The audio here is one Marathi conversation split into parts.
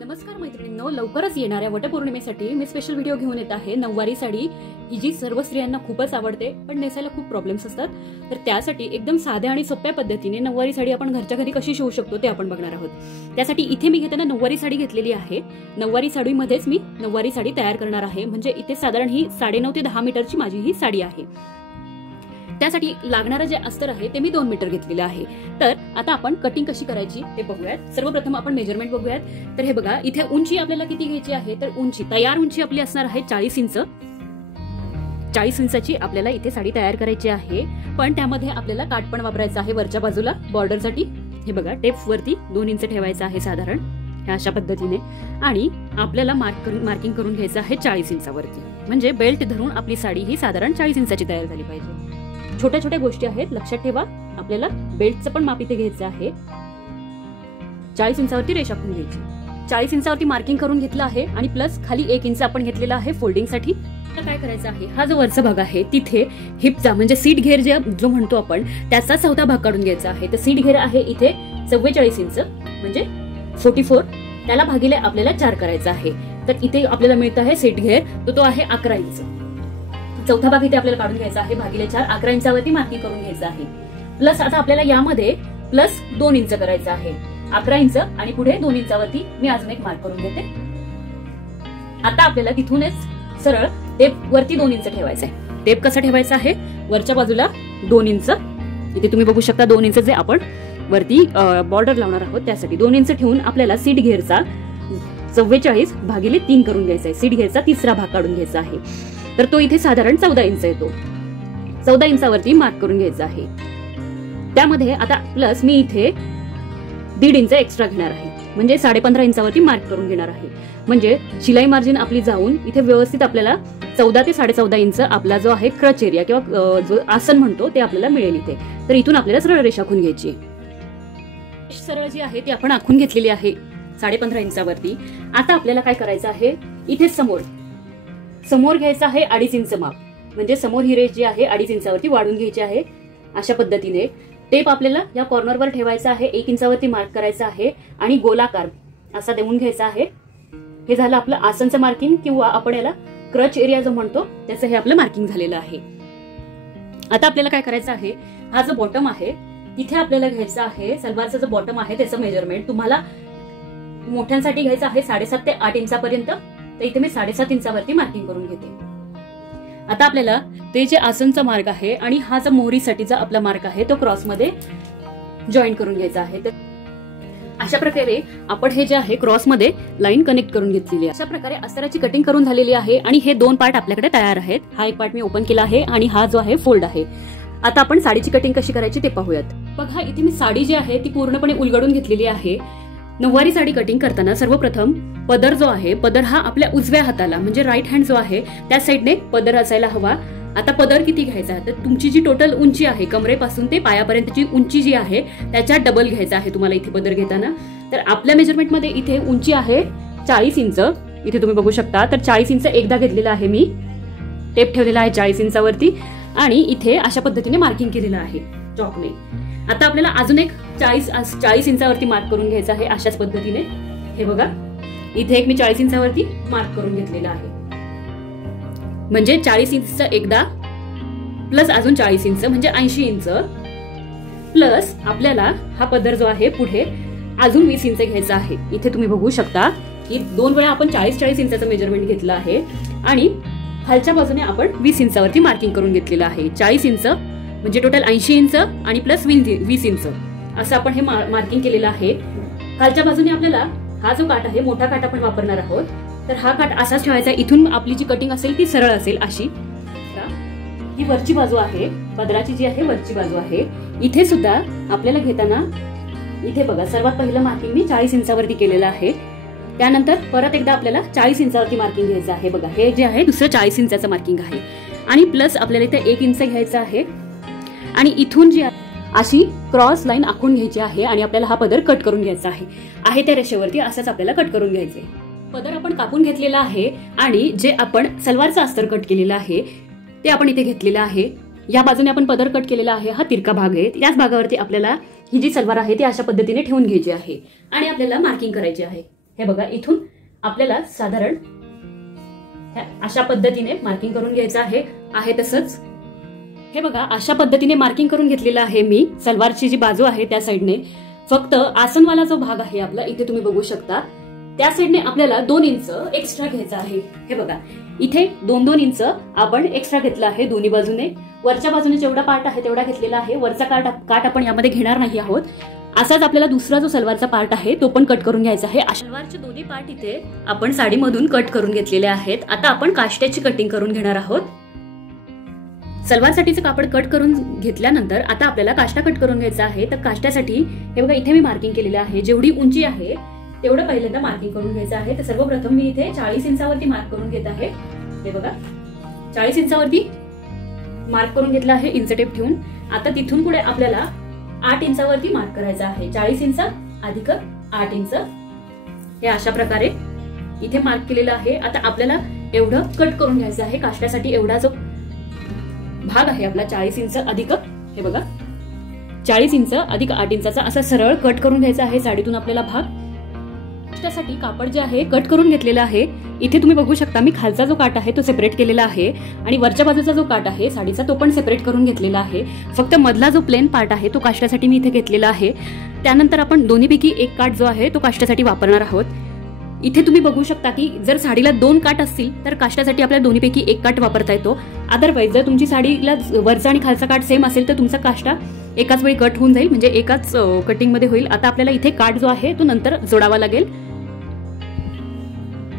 नमस्कार मैत्रिणींनो, लवकरच येणाऱ्या वटपौर्णिमेसाठी मी स्पेशल व्हिडिओ घेऊन येत आहे। नऊवारी साडी ही जी सर्व स्त्रियांना खूपच आवडते, पण नेसायला खूप प्रॉब्लेम्स असतात। तर त्यासाठी एकदम साध्या आणि सोप्या पद्धतीने नऊवारी साडी आपण घरच्या घरी कशी शिवू शकतो ते आपण बघणार आहोत। त्यासाठी इथे मी घेताना नऊवारी साडी घेतलेली आहे। नऊवारी साडीमध्येच मी नऊवारी साडी तयार करणार आहे। म्हणजे इथे साधारण ही 9.5 ते 10 मीटरची माझी ही साडी आहे। त्यासाठी लागणारे जे अस्तर आहे ते मी 2 मीटर घेतलेले आहे। तर आता आपण कटिंग कशी करायची ते बघूयात। सर्वप्रथम आपण मेजरमेंट बघूयात। तर हे बघा, इथे उंची आपल्याला किती घ्यायची आहे, तर उंची तयार उंची आपली असणार आहे 40 इंच। 40 इंचाची आपल्याला इथे साडी तयार करायची आहे, पण त्यामध्ये आपल्याला काठ पण वापरायचा आहे वरच्या बाजूला बॉर्डरसाठी। हे बघा, टेप वरती 2 इंच ठेवायचं आहे साधारण अशा पद्धतीने, आणि आपल्याला मार्किंग करून घ्यायचं आहे 40 इंचावरती। म्हणजे बेल्ट धरून आपली साडी ही साधारण 40 इंचाची तयार झाली पाहिजे। छोट्या छोट्या गोष्टी आहेत, लक्षात ठेवा। आपल्याला बेल्टचं पण माप इथे घ्यायचं आहे। 40 इंचावरती रेषा आखून घ्यायची। 40 इंचावरती मार्किंग करून घेतलं आहे, आणि प्लस खाली 1 इंच आपण घेतलेला आहे फोल्डिंग साठी। आता काय करायचं आहे, हा जो वरचा भाग आहे तिथे हिपचा म्हणजे सीट घेर जो म्हणतो आपण त्याचा 4था भाग काढून घ्यायचा आहे। तर सीट घेर आहे इथे 44 इंच म्हणजे 44, त्याला भागिले आपल्याला 4 करायचा आहे। तर इथे आपल्याला मिळत आहे सीट घेर, तो आहे 11 इंच। 4था भाग इथे आपल्याला काढून घ्यायचा आहे, भागिले 4, 11 इंचावरती मार्किंग करून घ्यायचं आहे। प्लस आता आपल्याला यामध्ये प्लस 2 इंच करायचं आहे। 11 इंच आणि पुढे 2 इंचावरती मी अजून एक मार्क करून घेते। आता आपल्याला तिथूनच सरळ टेप वरती 2 इंच ठेवायचं आहे। टेप कसा ठेवायचा आहे, वरच्या बाजूला 2 इंच, इथे तुम्ही बघू शकता 2 इंच जे आपण वरती बॉर्डर लावणार आहोत त्यासाठी 2 इंच ठेवून आपल्याला सीट घेरचा 44 भागिले 3 करून घ्यायचा आहे। सीट घेरचा 3रा भाग काढून घ्यायचा आहे। तर तो इथे साधारण 14 इंच येतो। 14 इंचावरती मार्क करून घ्यायचा आहे। त्यामध्ये आता प्लस मी इथे 1.5 इंच एक्स्ट्रा घेणार आहे, म्हणजे 15.5 इंचावरती मार्क करून घेणार आहे। म्हणजे शिलाई मार्जिन आपली जाऊन इथे व्यवस्थित आपल्याला 14 ते 14.5 इंच आपला जो आहे क्रच एरिया किंवा जो आसन म्हणतो ते आपल्याला मिळेल इथे। तर इथून आपल्याला सरळ रेषा आखून घ्यायची आहे। सरळ जी आहे ती आपण आखून घेतलेली आहे 15.5 इंचावरती। आता आपल्याला काय करायचं आहे, इथे समोर घ्यायचं आहे 2.5 इंच माप, म्हणजे समोर ही रेष जी आहे 2.5 इंचावरती वाढून घ्यायची आहे। अशा पद्धतीने टेप आपल्याला या कॉर्नरवर ठेवायचा आहे, 1 इंचावरती मार्क करायचा आहे आणि गोलाकार असा देऊन घ्यायचा आहे। हे झालं आपलं आसनचं मार्किंग, किंवा आपण याला क्रच एरिया जो म्हणतो त्याचं हे आपलं मार्किंग झालेलं आहे। आता आपल्याला काय करायचं आहे, हा जो बॉटम आहे तिथे आपल्याला घ्यायचा आहे, सलवारचा जो बॉटम आहे त्याचं मेजरमेंट तुम्हाला मोठ्यांसाठी घ्यायचं आहे 7.5 ते 8 इंचापर्यंत। तर इथे मी 7.5 इंचावरती मार्किंग करून घेते। आता आपल्याला ते जे आसनचा मार्क आहे आणि हा जो मोहरीसाठीचा आपला मार्क आहे तो क्रॉस मध्ये जॉईन करून घ्यायचा आहे। तर अशा प्रकारे आपण हे जे आहे क्रॉस मध्ये लाईन कनेक्ट करून घेतलेली आहे। अशा प्रकारे अस्तराची कटिंग करून झालेली आहे, आणि हे 2 पार्ट आपल्याकडे तयार आहेत। हा एक पार्ट मी ओपन केला आहे, आणि हा जो आहे फोल्ड आहे। आता आपण साडीची कटिंग कशी करायची ते पाहूयात। बघा, इथे मी साडी जी आहे ती पूर्णपणे उलगडून घेतलेली आहे। नऊवारी साडी कटिंग करताना सर्वप्रथम पदर जो आहे, पदर हा आपल्या उजव्या हाताला म्हणजे राईट हँड जो आहे त्या साईडने पदर असायला हवा। आता पदर किती घ्यायचा, तर तुमची जी टोटल उंची आहे कमरेपासून ते पायापर्यंतची उंची जी आहे त्याच्या डबल घ्यायचा आहे तुम्हाला इथे पदर घेताना। तर आपल्या मेजरमेंट मध्ये इथे उंची आहे 40 इंच, इथे तुम्ही बघू शकता। तर 40 इंच एकदा घेतलेला आहे मी, टेप ठेवलेला आहे 40 इंचावरती, आणि इथे अशा पद्धतीने मार्किंग केलेलं आहे चॉकने। आता आपल्याला अजून एक 40 इंचावरती मार्क करून घ्यायचा आहे अशाच पद्धतीने। हे बघा, इथे एक मी 40 इंचावरती मार्क करून घेतलेला आहे, म्हणजे 40 इंच एकदा प्लस अजून 40 इंच म्हणजे 80 इंच, प्लस आपल्याला हा पदर जो आहे पुढे अजून 20 इंच घ्यायचा आहे। इथे तुम्ही बघू शकता की 2 वेळा आपण 40 इंचाचं मेजरमेंट घेतलं आहे, आणि खालच्या बाजूने आपण 20 इंचावरती मार्किंग करून घेतलेलं आहे। 40 इंच म्हणजे टोटल 80 इंच आणि प्लस 20 इंच असं आपण हे मार्किंग केलेलं आहे। खालच्या बाजूने आपल्याला हा जो काठ आहे मोठा काठ आपण वापरणार आहोत, तर हा काठ असाच ठेवायचा। इथून आपली जी कटिंग असेल ती सरळ असेल अशी। ही वरची बाजू आहे, पदराची जी आहे वरची बाजू आहे। इथे सुद्धा आपल्याला घेताना इथे बघा, सर्वात पहिलं मार्किंग मी 40 इंचावरती केलेलं आहे। त्यानंतर परत एकदा आपल्याला 40 इंचावरती मार्किंग घ्यायचं आहे। बघा, हे जे आहे दुसरं 40 इंचाचं मार्किंग आहे, आणि प्लस आपल्याला इथे 1 इंच घ्यायचं आहे, आणि इथून जी अशी क्रॉस लाईन आखून घ्यायची आहे, आणि आपल्याला हा पदर कट करून घ्यायचा आहे त्या रेषेवरती असंच आपल्याला कट करून घ्यायचंय। पदर आपण कापून घेतलेला आहे, आणि जे आपण सलवारचा अस्तर कट केलेला आहे ते आपण इथे घेतलेलं आहे। या बाजूने आपण पदर कट केलेला आहे, हा तिरका भाग आहे। त्याच भागावरती आपल्याला ही जी सलवार आहे ती अशा पद्धतीने ठेवून घ्यायची आहे, आणि आपल्याला मार्किंग करायची आहे। हे बघा इथून आपल्याला साधारण अशा पद्धतीने मार्किंग करून घ्यायचं आहे तसंच हे बघा अशा पद्धतीने मार्किंग करून घेतलेलं आहे मी सलवारची जी बाजू आहे त्या साईडने. फक्त आसनवाला जो भाग आहे आपला इथे तुम्ही बघू शकता त्या साईडने आपल्याला 2 इंच एक्स्ट्रा घ्यायचं आहे. हे बघा इथे 2-2 इंच आपण एक्स्ट्रा घेतलं आहे दोन्ही बाजूने. वरच्या बाजूने जेवढा पार्ट आहे तेवढा घेतलेला आहे. वरचा काट आपण यामध्ये घेणार नाही आहोत. असाच आपल्याला दुसरा जो सलवारचा पार्ट आहे तो पण कट करून घ्यायचा आहे. सलवारचे दोन्ही पार्ट इथे आपण साडीमधून कट करून घेतलेले आहेत. आता आपण काष्ट्याची कटिंग करून घेणार आहोत. सलवारसाठीचं कापड कट करून घेतल्यानंतर आता आपल्याला काष्टा कट करून घ्यायचा आहे. तर काष्ट्यासाठी हे बघा इथे मी मार्किंग केलेलं आहे. जेवढी उंची आहे तेवढं पहिल्यांदा मार्किंग करून घ्यायचं आहे. तर सर्वप्रथम मी इथे 40 इंचावरती मार्क करून घेत आहे. हे बघा 40 इंचावरती मार्क करून घेतला आहे इंच टेप ठेवून. आता तिथून पुढे आपल्याला 8 इंचावरती मार्क करायचं आहे. 40 इंच अधिक 8 इंच हे अशा प्रकारे इथे मार्क केलेलं आहे. आता आपल्याला एवढं कट करून घ्यायचं आहे. काष्ट्यासाठी एवढा जो भाग आहे आपला 40 इंच अधिक हे बघा 40 इंच अधिक 8 इंचाचा असा सरळ कट करून घ्यायचा आहे साडीतून आपल्याला भाग. त्यासाठी कापड जे आहे कट करून घेतलेला आहे. इथे तुम्ही बघू शकता मी खालचा जो काट आहे तो सेपरेट केलेला आहे आणि वरच्या बाजूचा जो काट आहे साडीचा तो पण सेपरेट करून घेतलेला आहे. फक्त मधला जो प्लेन पार्ट आहे तो काष्ट्यासाठी मी इथे घेतलेला आहे. त्यानंतर आपण दोन्हीपैकी एक काट जो आहे तो काष्ट्यासाठी वापरणार आहोत. इथे तुम्ही बघू शकता की जर साडीला 2 काट असतील तर काष्ट्यासाठी आपल्याला दोन्हीपैकी एक काट वापरता येतो. अदरवाईज जर तुमची साडीला वरचा आणि खालचा काट सेम असेल तर तुमचा काष्टा एकाच वेळी कट होऊन जाईल म्हणजे एकाच कटिंग मध्ये होईल. आता आपल्याला इथे काट जो आहे तो नंतर जोडावा लागेल.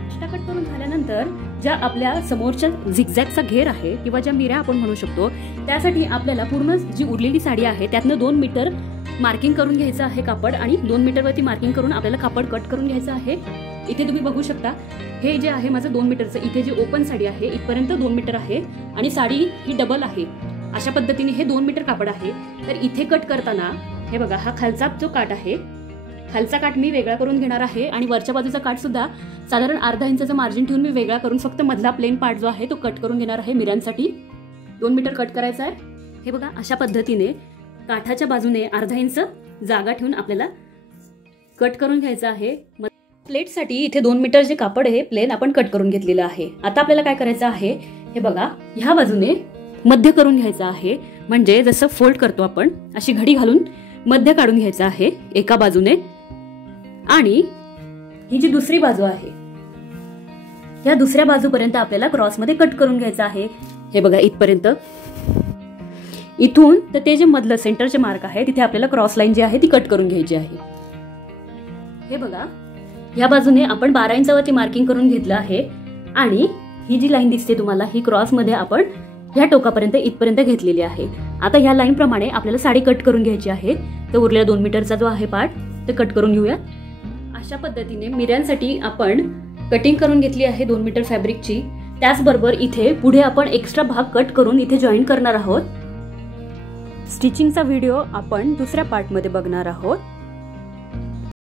काष्टा कट करून झाल्यानंतर ज्या आपल्या समोरच्या झिगझॅगचा घेर आहे किंवा ज्या मिऱ्या आपण म्हणू शकतो त्यासाठी आपल्याला पूर्ण जी उरलेली साडी आहे त्यातनं 2 मीटर मार्किंग करून घ्यायचं आहे कापड आणि 2 मीटर वरती मार्किंग करून आपल्याला कापड कट करून घ्यायचं आहे. इथे तुम्ही बघू शकता हे जे आहे माझं 2 मीटरचं इथे जी ओपन साडी आहे इथपर्यंत 2 मीटर आहे आणि साडी ही डबल आहे. अशा पद्धतीने हे 2 मीटर कापड आहे. तर इथे कट करताना हे बघा हा खालचा जो काट आहे खालचा काट मी वेगळा करून घेणार आहे आणि वरच्या बाजूचा काट सुद्धा साधारण अर्धा इंचाचं मार्जिन ठेवून मी वेगळा करून फक्त मधला प्लेन पार्ट जो आहे तो कट करून घेणार आहे. मिऱ्यांसाठी 2 मीटर कट करायचा आहे. हे बघा अशा पद्धतीने काठाच्या बाजूने अर्धा इंच जागा ठेवून आपल्याला कट करून घ्यायचं आहे. प्लेटसाठी इथे 2 मीटर जे कापड आहे प्लेन आपण कट करून घेतलेलं आहे. आता आपल्याला काय करायचं आहे हे बघा ह्या बाजूने मध्य करून घ्यायचं आहे. म्हणजे जसं फोल्ड करतो आपण अशी घडी घालून मध्य काढून घ्यायचं आहे एका बाजूने. आणि ही जी दुसरी बाजू आहे या दुसऱ्या बाजूपर्यंत आपल्याला क्रॉसमध्ये कट करून घ्यायचं आहे. हे बघा इथपर्यंत. इथून तर ते जे मधलं सेंटरचे मार्क आहे तिथे आपल्याला क्रॉस लाईन जी आहे ती कट करून घ्यायची आहे. हे बघा या बाजूने आपण 12 इंचावरती मार्किंग करून घेतलं आहे आणि ही जी लाईन दिसते तुम्हाला ही क्रॉस मध्ये आपण ह्या टोकापर्यंत इथपर्यंत घेतलेली आहे. आता ह्या लाईन प्रमाणे आपल्याला साडी कट करून घ्यायची आहे. तर उरलेला 2 मीटरचा जो आहे पार्ट ते कट करून घेऊया. अशा पद्धतीने मिऱ्यांसाठी आपण कटिंग करून घेतली आहे 2 मीटर फॅब्रिकची. त्याचबरोबर इथे पुढे आपण एक्स्ट्रा भाग कट करून इथे जॉईन करणार आहोत. स्टिचिंगचा व्हिडिओ आपण दुसऱ्या पार्टमध्ये बघणार आहोत.